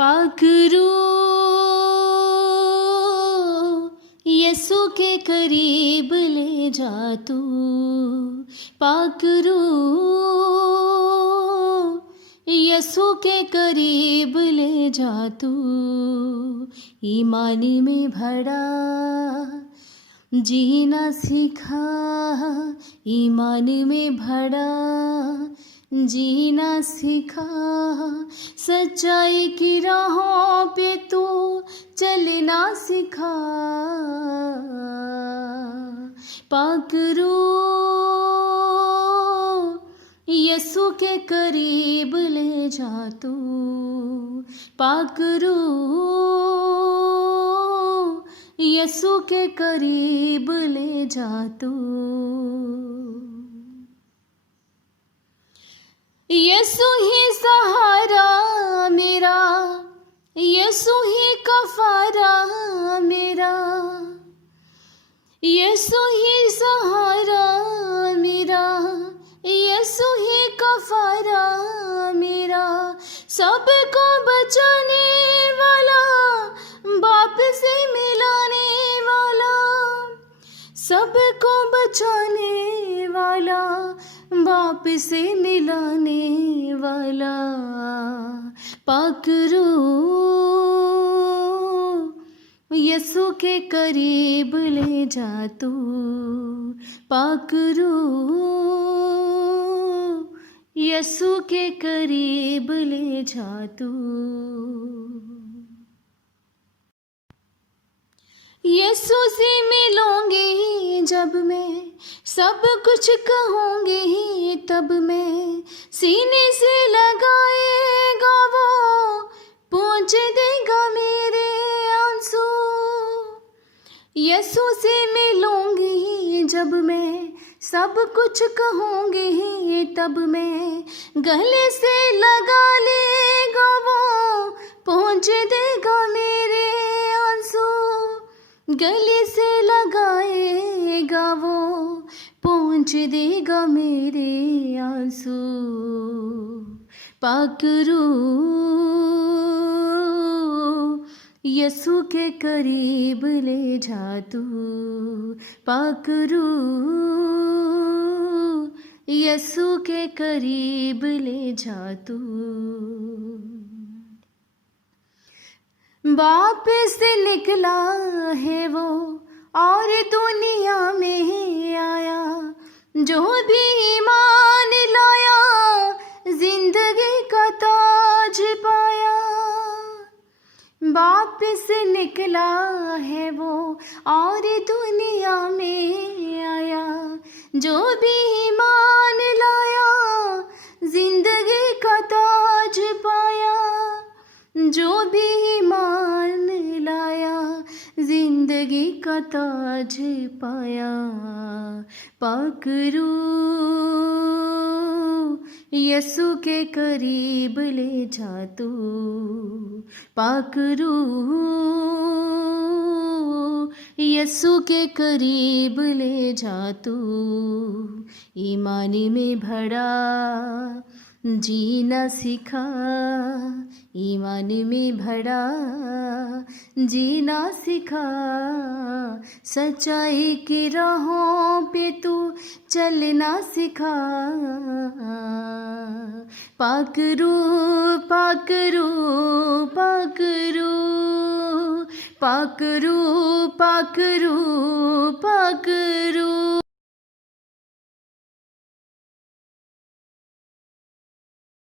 पाकरू यसु के करीब ले जा तू। पाकरू यसु के करीब ले जा तू। ईमानी में भरा जीना सीखा, ईमान में भरा जीना सीखा। सच्चाई की राहों पे तू चलना सीखा। पाकरू यसु के करीब ले जा तू। पाकरू यसु के करीब ले जा तू। यसु ही सहारा मेरा, यसु ही कफारा मेरा। यसु ही सहारा मेरा, यसु ही कफारा मेरा। सबको बचाने वाला, बाप से मिलाने वाला। सबको बचाने वाला, बाप से मिलाने वाला। पाकरू यसु के करीब ले जा तू। पाकरू यसु के करीब ले जा तू। यसु से मिलूंगी जब मैं, सब कुछ कहूँगी तब मैं। सीने से लगाएगा वो, पहुँच देगा मेरे आंसू। यसु से मिलूंगी जब मैं, सब कुछ कहूँगी तब मैं। गले से लगा लेगा वो, पहुँच देगा मेरे आंसू। गले से लगाएगा वो, पहुँच देगा मेरे आंसू। पाकरू यसु के करीब ले जा तू। पाकरू यसु के करीब ले जा तू। बाप से निकला है वो और दुनिया में आया। जो भी ईमान लाया, जिंदगी का ताज पाया। बाप से निकला है वो और दुनिया में आया। जो भी ईमान लाया, जिंदगी का ताज पाया। जो भी ईमान लाया, जिंदगी का ताज पाया। पाकरू यसु के करीब ले जा तू। पाकरू यसु के करीब ले जा तू। ईमानी में भरा जीना सीखा, ईमान में भरा जीना सीखा। सच्चाई की राहों पे तू चलना सीखा। पाकरू पाकरू पाकरू पाकरू पाकरू पाकरू।